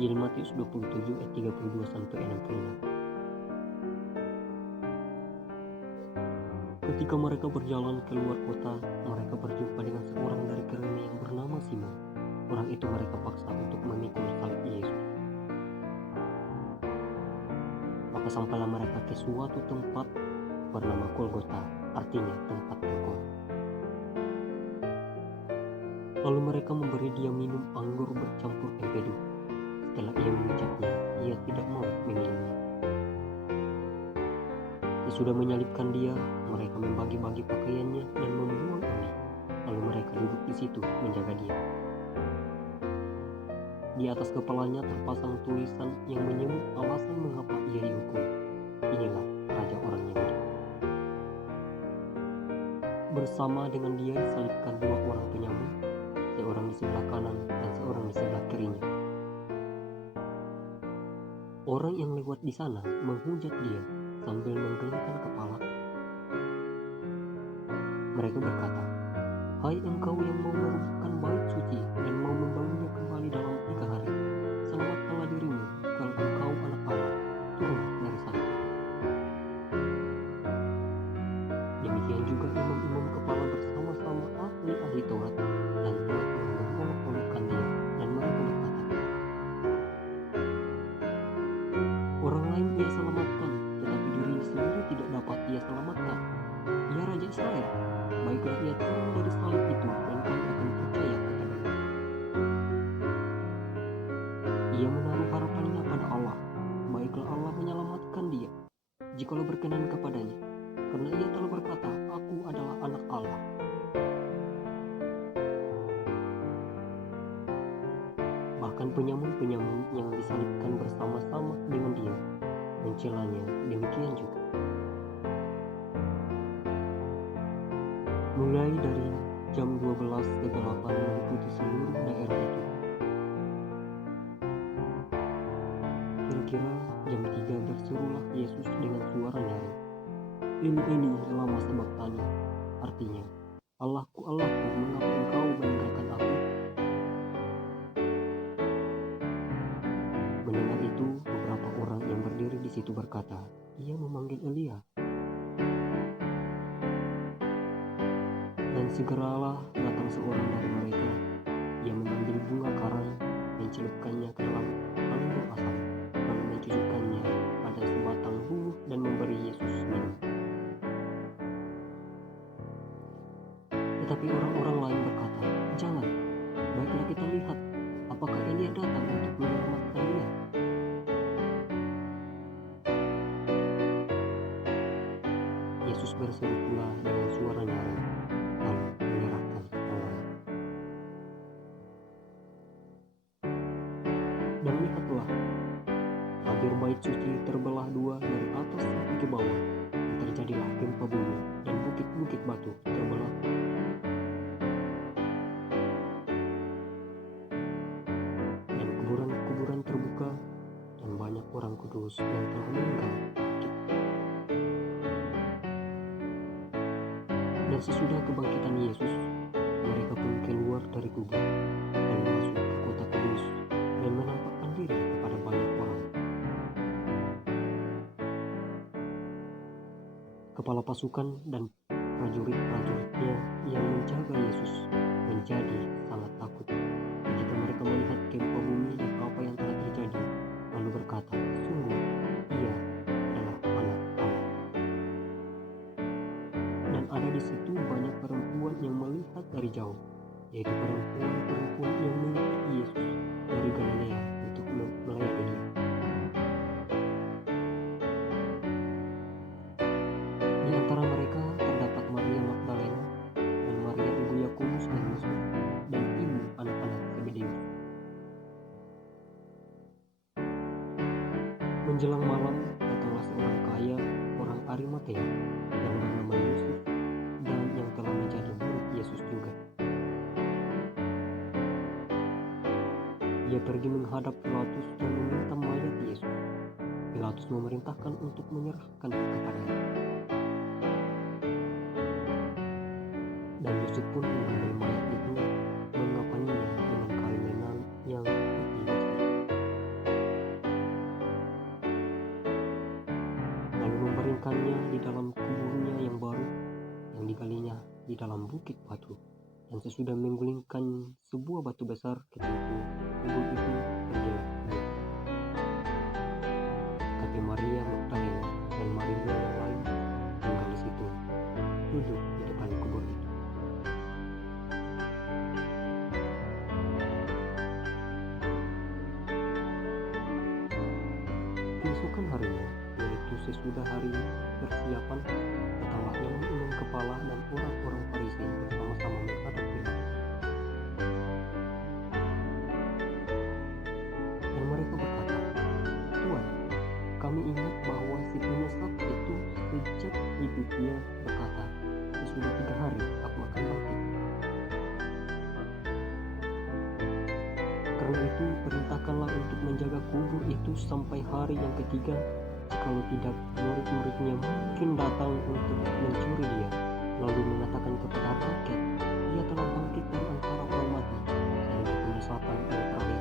Injil Matius 27 ayat 32 sampai 66. Ketika mereka berjalan keluar kota, mereka berjumpa dengan seorang dari Kirene yang bernama Simon. Orang itu mereka paksa untuk memikul salib Yesus. Maka sampailah mereka ke suatu tempat bernama Golgota, artinya tempat tengkorak. Lalu mereka memberi dia minum anggur bercampur empedu. Setelah ia memijatnya, ia tidak mau meminumnya. Sesudah menyalibkan dia, mereka membagi-bagi pakaiannya dan membuang undi. Lalu mereka duduk di situ menjaga dia. Di atas kepalanya terpasang tulisan yang menyebut alasan mengapa ia dihukum. Inilah Raja orang Yahudi. Bersama dengan dia disalibkan dua orang penyamun, seorang di sebelah kanan dan seorang di sebelah kirinya. Orang yang lewat di sana menghujat dia sambil menggelengkan kepala. Mereka berkata, "Hai engkau yang mau merubuhkan bait suci dan mau membangunnya kembali dalam 3 hari, selamatkanlah dirimu kalau engkau anak Allah, turun dari salib." Demikian juga imam-imam kepala bersama-sama ahli-ahli Taurat dan telah memolok-molokkan dia, dan mereka berkata, "Orang lain ia selamatkan, tetapi dirinya sendiri tidak dapat ia selamatkan. Ia Raja Israel, baiklah ia turun dari salib itu dan kami akan percaya kepadanya." Ia menaruh harapannya pada Allah, baiklah Allah menyelamatkan dia, jikalau berkenan kepadanya, karena ia telah berkata, "Aku adalah anak Allah." Bahkan penyamun-penyamun yang disalibkan bersama-sama dengan dia mencelanya demikian juga. Mulai dari jam 12 kegelapan meliputi seluruh daerah itu. Kira-kira jam 3 berserulah Yesus dengan suara nyaring, "Eli Eli lama sabachthani," artinya, "Allahku, Allahku, mengapa engkau meninggalkan aku?" Mendengar itu, beberapa orang yang berdiri di situ berkata, "Ia memanggil Elia." Dan segeralah datang seorang dari mereka. Ia mengambil bunga karang, mencelupkannya ke dalam anggur asam, lalu mencucukkannya pada sebatang buluh dan memberi Yesus minum. Tetapi orang-orang lain berkata, "Jangan, baiklah kita lihat apakah Elia datang untuk menyelamatkan dia." Yesus berseru pula dengan suara nyaring, lalu menyerahkan nyawanya. Dan lihatlah, tabir bait suci terbelah dua dari atas sampai ke bawah, dan terjadilah gempa bumi, dan bukit-bukit batu terbelah. Dan kuburan-kuburan terbuka, dan banyak orang kudus yang telah meninggal bangkit. Dan sesudah kebangkitan Yesus, mereka pun keluar dari kubur dan masuk ke kota kudus dan menampakkan diri kepada banyak orang. Kepala pasukan dan prajurit-prajuritnya yang menjaga Yesus menjadi sangat takut ketika mereka melihat gempa bumi dan apa yang telah terjadi, lalu berkata, "Sungguh, ia adalah anak Allah." Dan ada di situ banyak perempuan yang melihat dari jauh, yaitu perempuan-perempuan yang mengikuti Yesus dari Galilea untuk melayani dia. Di antara mereka terdapat Maria Magdalena dan Maria ibu Yakobus dan Yusuf dan ibu anak-anak Zebedeus. Menjelang malam, datanglah seorang kaya, orang Arimatea, yang bernama Yusuf dan yang telah menjadi murid Yesus juga. Ia pergi menghadap Pilatus dan meminta mayat Yesus. Pilatus memerintahkan untuk menyerahkan kepadanya. Dan Yusuf pun mengambil mayat itu, mengapaninya dengan kain lenan yang putih bersih. menguburkannya di dalam kuburnya yang baru yang digalinya di dalam bukit batu. Dan sesudah menggulingkan sebuah batu besar ke pintu kubur itu, pergilah ia. Tapi Maria Magdalena dan Maria yang lain tinggal di situ, duduk di depan kubur itu. Keesokan harinya, yaitu sesudah hari persiapan, datanglah imam-imam kepala dan orang-orang Farisi bersama-sama menghadap Pilatus. Dan mereka berkata, "Tuan, kami ingat bahwa si penyesat itu sejak hidup dia berkata, sesudah 3 hari aku akan bangkit. Karena itu perintahkanlah untuk menjaga kubur itu sampai hari yang ketiga. Kalau tidak, murid-muridnya mungkin datang untuk mencuri dia, lalu mengatakan kepada rakyat, dia telah bangkit dari antara orang mati, sehingga penyesapan yang terakhir